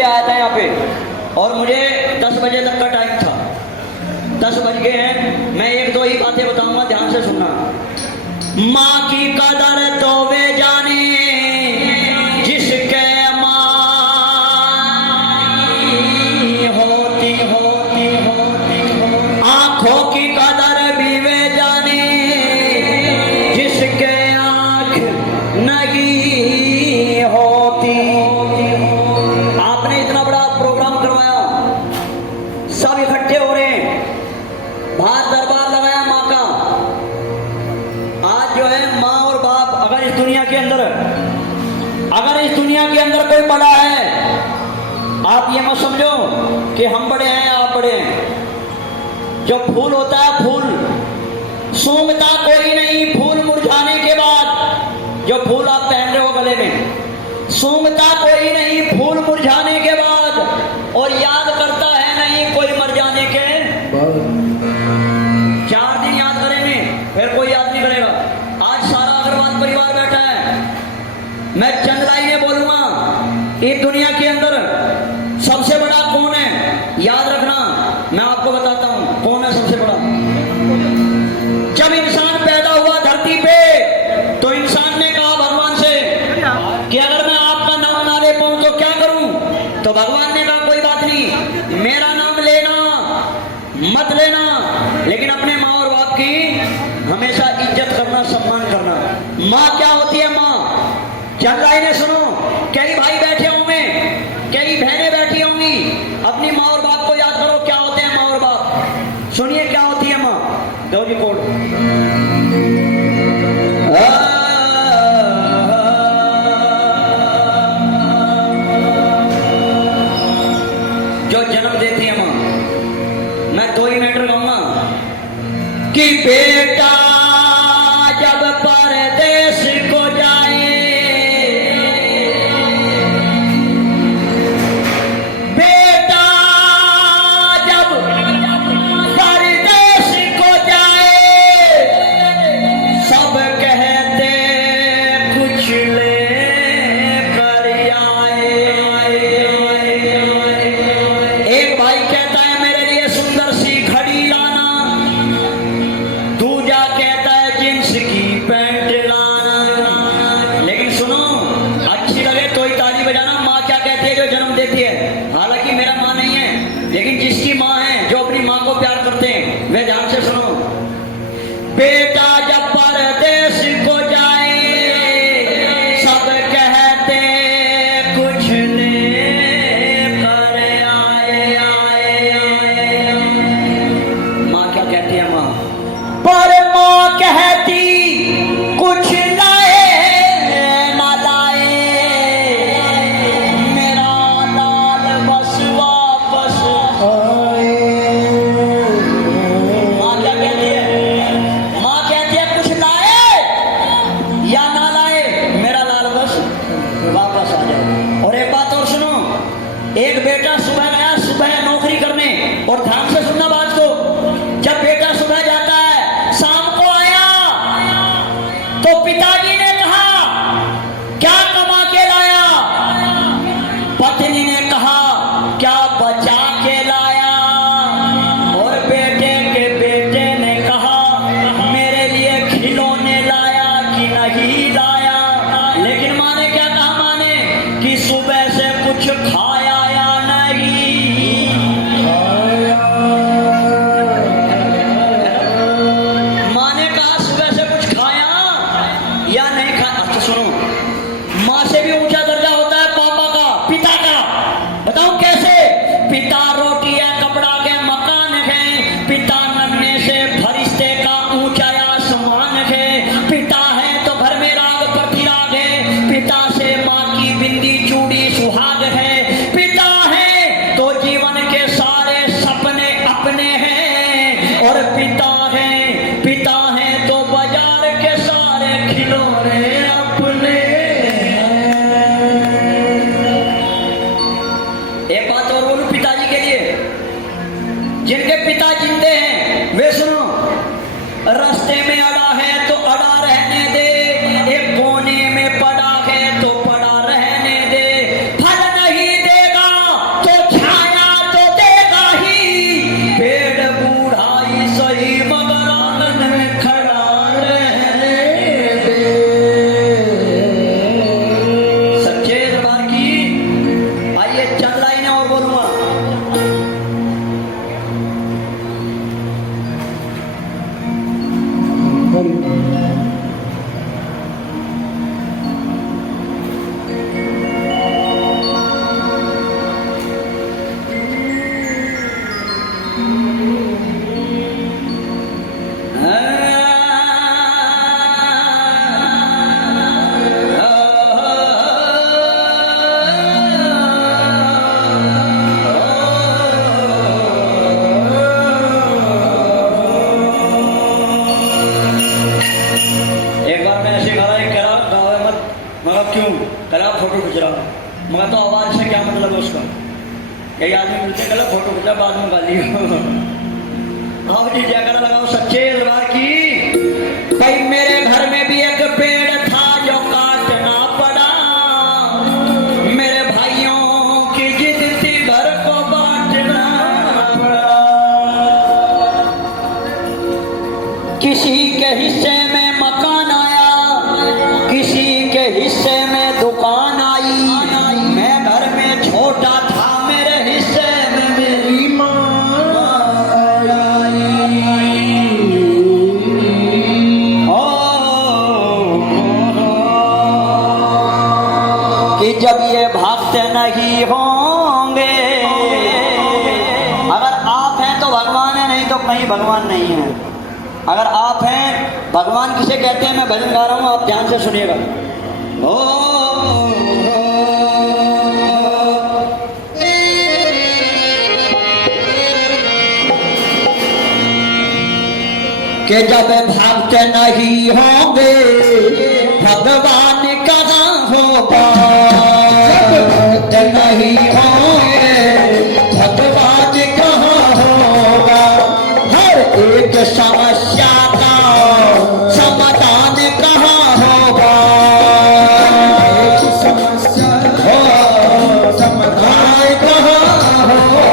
बजे आया था यहाँ पे और मुझे 10 बजे तक का टाइम था। 10 बज गए हैं। मैं एक दो ही बातें बताऊंगा, ध्यान से सुनना। माँ की कदर तो वे जाने जिसके माँ होती होती होती होती। आंखों की कदर भी वे जाने जिसके आंख नहीं होती। आपने इतना बड़ा प्रोग्राम करवाया, सब इकट्ठे हो रहे हैं, बाहर दरबार लगाया माँ का। आज जो है माँ और बाप, अगर इस दुनिया के अंदर कोई बड़ा है, आप ये मत समझो कि हम बड़े हैं आप बड़े हैं। जो फूल होता है, फूल सूंघता कोई नहीं, फूल मुरझाने के बाद जो फूल आप पहन रहे हो गले में, सूंघता कोई नहीं फूल मुरझाने के बाद, और याद करता है नहीं कोई मर जाने के 4 दिन याद करेंगे, फिर कोई याद नहीं करेगा। आज सारा अग्रवाल परिवार बैठा है, मैं चंद लाइनें बोलूंगा। इस दुनिया के अंदर सबसे बड़ा कौन है, याद रखना, मैं आपको बताता हूं कौन है सबसे बड़ा। जब इंसान पैदा हुआ धरती पे, तो इंसान ने कहा भगवान से कि अगर मैं आपका नाम ना ले पाऊं तो क्या करूं? तो भगवान ने कहा कोई बात नहीं, मेरा नाम लेना मत लेना, लेकिन अपने माँ और बाप की हमेशा इज्जत करना, सम्मान करना। माँ क्या होती है? माँ, चल रही ने सुनो, कई भाई बैठे होंगे, कई बहनें बैठी होंगी, अपनी माँ और बाप को याद करो, क्या होते हैं माँ और बाप। सुनिए क्या होती है माँ। दो जी कोड। जो जन्म देती है माँ, मैं 2 ही मैटर कहूंगा कि बेटा जब परदेश को जाए, बेटा जब परदेश को जाए, सब कहते कुछ ले कर आए। एक भाई कहता है मेरे लिए सुंदर सी घड़ी लाना, दूजा कहता है जींस की पैंट लाना। लेकिन सुनो, अच्छी लगे तो ही ताली बजाना। माँ क्या कहती है जो जन्म देती है? हालांकि मेरा माँ नहीं है, लेकिन जिसकी माँ है, जो अपनी माँ को प्यार करते हैं, वे ध्यान से सुनो। बेटा जब परदेश को जाए, सब कहते कुछ ले कर आए, आए, आए। माँ क्या कहती है? माँ पर माँ कहती कुछ लाए ना लाए, मेरा लाल बस वापस आए। माँ क्या कहती है? माँ कहती है कुछ लाए या ना लाए, मेरा लाल बस वापस आ जाए। और एक बात और सुनो, एक बेटा सुबह गया सुबह नौकरी करने, और ध्यान से सुनना बात को, जब बेटा सुबह जाता है, शाम को आया तो पिताजी ने कहा क्या कमा के लाया? पत्नी ने कहा क्या बचा के लाया? और बेटे के बेटे ने कहा मेरे लिए खिलौने लाया कि नहीं लाया? लेकिन माँ ने क्या कहा? माँ ने कि सुबह से कुछ खाया या नहीं खाया। माँ ने कहा सुबह से कुछ खाया या नहीं खाया। अच्छा सुनो, माँ से भी ऊंचा दर्जा होता है पापा का, पिता का। बताऊं कैसे? पिता रोटी है, कपड़ा के मकान है, पिता नन्हे से फरिश्ते का ऊंचा आसमान है, पिता है तो घर में राग प्रतिराग है, पिता से माँ की बिंदी चूड़ी सुहाग है, पिता है तो जीवन के सारे सपने अपने हैं, और पिता है तो बाजार के सारे खिलौने अपने। एक बात और बोलूं पिताजी के लिए, जिनके पिता जिंदे हैं वे सुनो, रास्ते में अड़ा है तो अड़ा रहने दे, एक कोने में पड़ा है तो पड़ा रहने दे, फल नहीं देगा मतलब उसका। कई आदमी मिलते गलत फोटो खींचा बाद में गाली। आओ जी जयकारा लगाओ सच्चे दरबार की। भाई मेरे घर में भी एक पेड़ था जो काटना पड़ा, मेरे भाइयों की जिद थी घर को बांटना पड़ा। किसी के हिस्से में मकान आया, किसी के हिस्से में दुकान आई, मैं घर में छोटा था मेरे हिस्से में मेरी माँ आई। कि जब ये भागते नहीं होंगे, अगर आप हैं तो भगवान है, नहीं तो कहीं भगवान नहीं है। अगर आप हैं, भगवान किसे कहते हैं मैं भजन गा रहा हूं, आप ध्यान से सुनिएगा। ओ कि जब भागते नहीं होंगे भगवान कहाँ होगा, जब भागते नहीं होंगे भगवान कहाँ होगा। हर एक समस्या का समाधान कहाँ होगा, एक समस्या हो समाधान कहाँ होगा।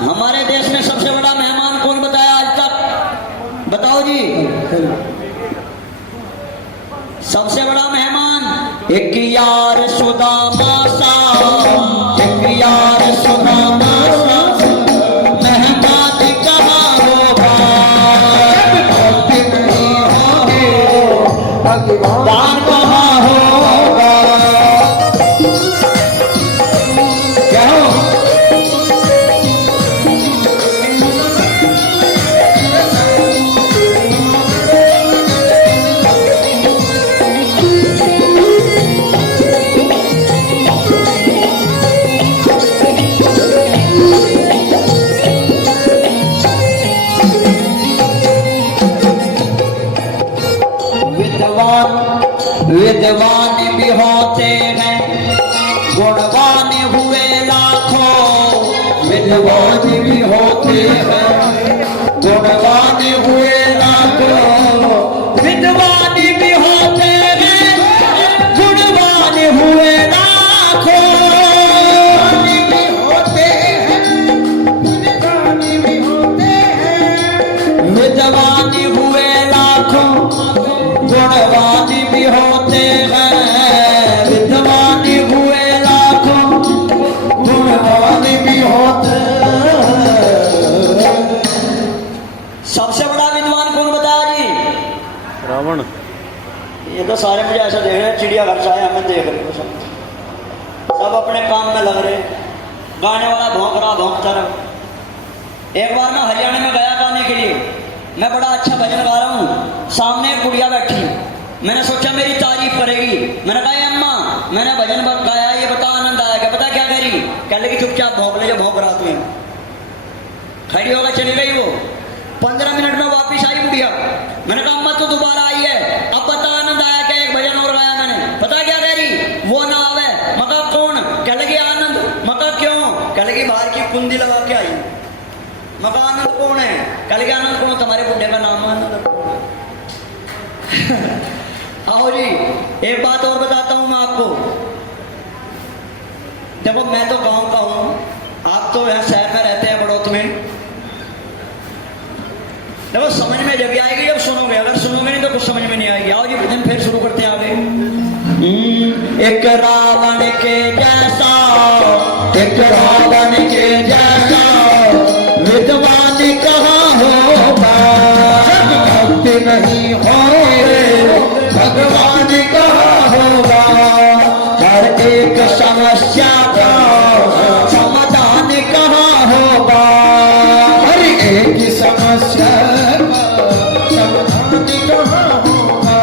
हमारे देश में सबसे बड़ा मेहमान कौन बताया आज तक? बताओ जी। सबसे बड़ा मेहमान एक यार सुदामा सा, एक यार सुदामा सा, मेहमान कहाँ होगा, भगवान कहाँ होगा। क्या हो विद्वान भी होते हैं, गुणवान हुए लाखों, विद्वान भी होते हैं, गुणवान हुए लाखों, विद्वान भी होते हैं, गुणवान हुए लाखों, भी होते हैं, गुणवान भी होते हैं, विद्वान हुए लाखों, गुणवान भी होते हैं, विद्वान हुए लाखों, गुणवान भी होते हैं। सबसे बड़ा विद्वान कौन बताया जी? रावण। ये तो सारे मुझे ऐसा देख रहे, चिड़ियाघर से आए हमें देख रहे हो, सब अपने काम में लग रहे। गाने वाला भौंक रहा भौंकता रहा। एक बार मैं हरियाणा में गया गाने के लिए, मैं बड़ा अच्छा भजन गा रहा हूँ, सामने एक बुढ़िया बैठी, मैंने सोचा मेरी तारीफ करेगी, मैंने कहा अम्मा मैंने भजन गाया, ये बता आनंद आया क्या? पता क्या कह रही? कह लगी चुपचाप भौंक ले जो भौंक रहा तू। खड़ी होकर चली गई वो। 15 मिनट में वापिस आई बुढ़िया। मैंने कहा अम्मा तू दोबारा आई है, अब बता आनंद आया क्या? एक भजन और गाया मैंने। पता क्या कह रही? वो ना आवे। मका कौन? कह लगी आनंद। मका क्यों? कह लगी बाहर की कुंडी लगा के आई। मका आनंद कौन है? कह लगी आनंद कौन? तुम्हारे बुढ़े का नाम आनंद। आओ जी एक बात और बताता हूं मैं आपको। देखो मैं तो गांव का हूं, आप तो यहाँ शहर में रहते हैं बड़ौत में। देखो समझ में जब आएगी जब सुनोगे, अगर सुनोगे नहीं तो कुछ समझ में नहीं आएगी। आओ जी भजन फिर शुरू करते हैं आगे। एक रावण के जैसा, एक रावण के जैसा विद्वान कहाँ होगा, भक्ति नहीं होए भगवान कहाँ होगा। हर एक समस्या का समाधान कहाँ होगा, हर एक समस्या का समाधान कहाँ होगा।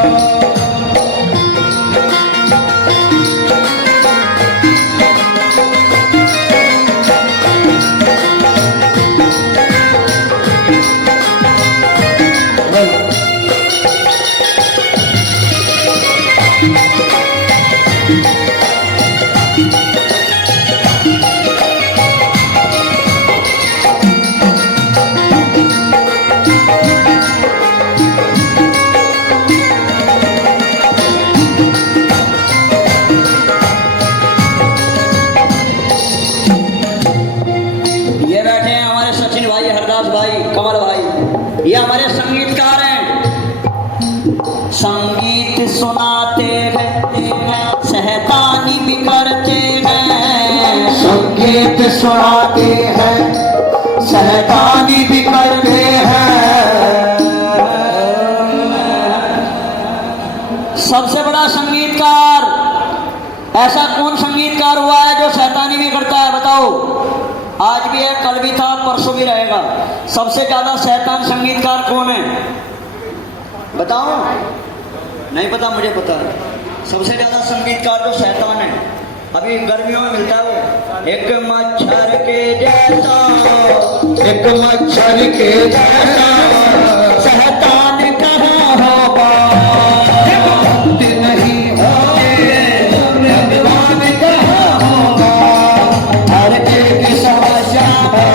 ये हमारे संगीतकार हैं, संगीत सुनाते रहते हैं, शैतानी भी करते हैं। संगीत सुनाते हैं, शैतानी भी करते हैं। सबसे बड़ा संगीतकार ऐसा कौन संगीतकार हुआ है जो शैतानी भी करता है? बताओ। आज भी है, कल भी था, परसों भी रहेगा। सबसे ज्यादा शैतान संगीतकार कौन है? बताओ। नहीं पता? मुझे पता है। सबसे ज्यादा संगीतकार जो शैतान है, अभी गर्मियों में मिलता है वो, एक मच्छर के जैसा, एक मच्छर के जैसा शैतान कहाँ होगा, भक्ति नहीं होए भगवान कहाँ होगा। हर एक समस्या का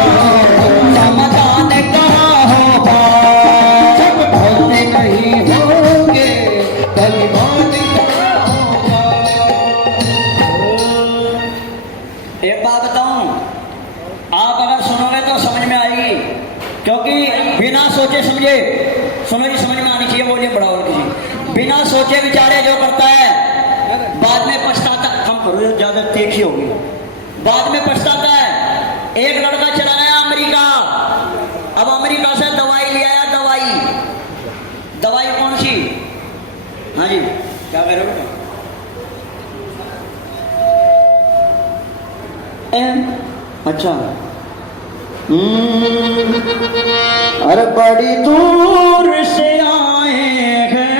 समाधान कहाँ होगा, जब भक्ति नहीं होंगे भगवान कहाँ होगा। एक बात बताऊं, आप अगर सुनोगे तो समझ में आएगी, क्योंकि बिना सोचे समझे, सुनो जी, समझ में आनी चाहिए, बोलिए बड़ा और किसी, बिना सोचे विचारे जो करता है बाद में पछताता। हम करो ज्यादा तीखी होगी, बाद में पछताता है। एक लड़का चला गया अमेरिका, अब अमेरिका से दवाई ले आया। दवाई कौन सी? हाँ जी, क्या कह रहे हो? अच्छा, अरे बड़ी दूर से आए हैं।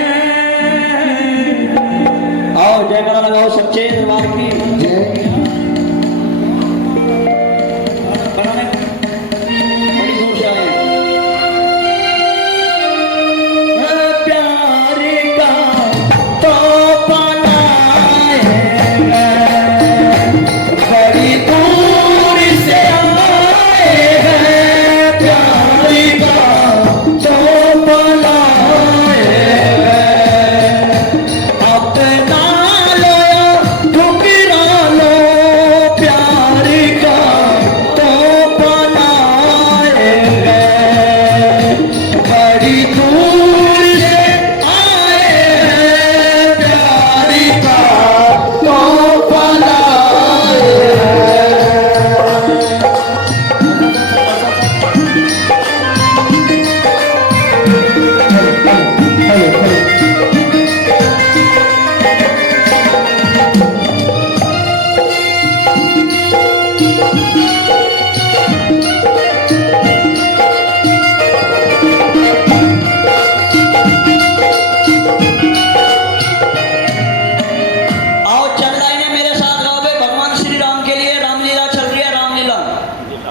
आओ जयकारा लगाओ सच्चे दरबार की। बड़ी दूर से आए हैं, प्यार का तो बनाए हैं। बड़ी दूर से आए हैं, प्यार का तो बनाए हैं। अपना लो ठुकरा लो, प्यार का तो बनाए हैं। बड़ी दूर से आए हैं, प्यार का तो बनाए हैं। आओ चल लाइने मेरे साथ गाओ बे, भगवान श्री राम के लिए रामलीला चल रही है, रामलीला।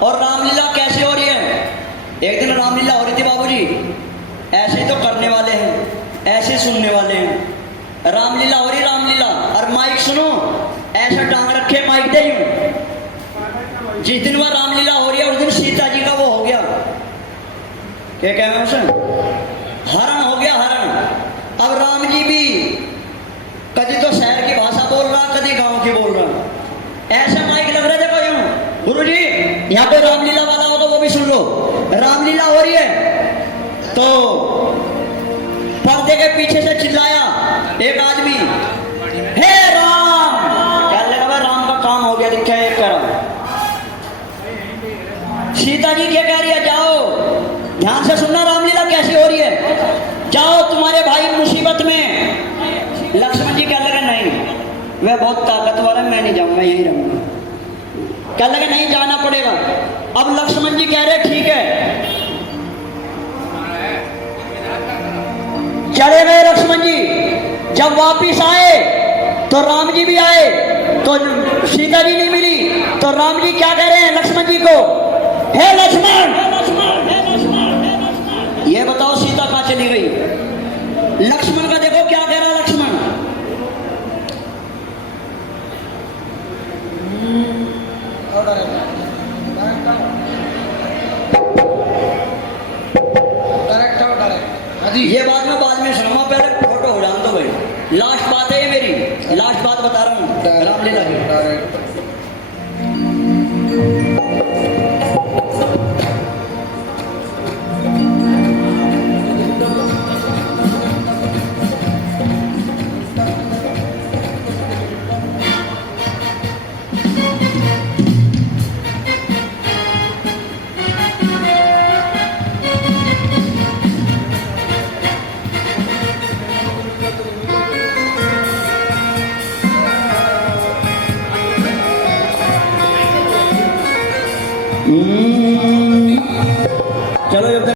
और रामलीला कैसे हो रही है? एक दिन रामलीला हो रही थी बाबूजी, ऐसे तो करने वाले हैं, ऐसे सुनने वाले हैं। रामलीला हो रही, रामलीला, और माइक सुनो, ऐसा टांग रखे माइक दे यूं। जिस दिन वह रामलीला हो रही है उस दिन सीता जी का वो हो गया, क्या कह रहे हैं उसे, हरण हो गया, हरण। अब राम जी भी कभी तो शहर की भाषा बोल रहा, कभी गांव की बोल रहा, ऐसा माइक लग रहा है। देखो यूं, गुरु जी यहाँ पे रामलीला वाला हो तो वो भी सुन लो। रामलीला हो रही है तो तो पर्दे के पीछे से चिल्लाया एक आदमी, हे राम। क्या लगा भाई राम का काम हो गया, दिखा एक करा। सीता जी क्या कह रही है, जाओ ध्यान से सुनना रामलीला कैसी हो रही है, जाओ तुम्हारे भाई मुसीबत में। लक्ष्मण जी क्या लगे, नहीं वह बहुत ताकतवर है, मैं नहीं जाऊंगा, मैं यही रहूंगा। क्या लगे, नहीं जाना पड़ेगा। अब लक्ष्मण जी कह रहे ठीक है, चले गए लक्ष्मण जी। जब वापिस आए तो राम जी भी आए, तो सीता जी नहीं मिली। तो राम जी क्या कह रहे हैं लक्ष्मण जी को, हे लक्ष्मण, ये बताओ सीता कहां चली गई। लक्ष्मण का देखो क्या कह रहा लक्ष्मण, ये बाद में सुनाऊंगा, पहले फोटो हो जान दो भाई। लास्ट बात है ये मेरी, लास्ट बात बता रहा हूँ रामलीला की।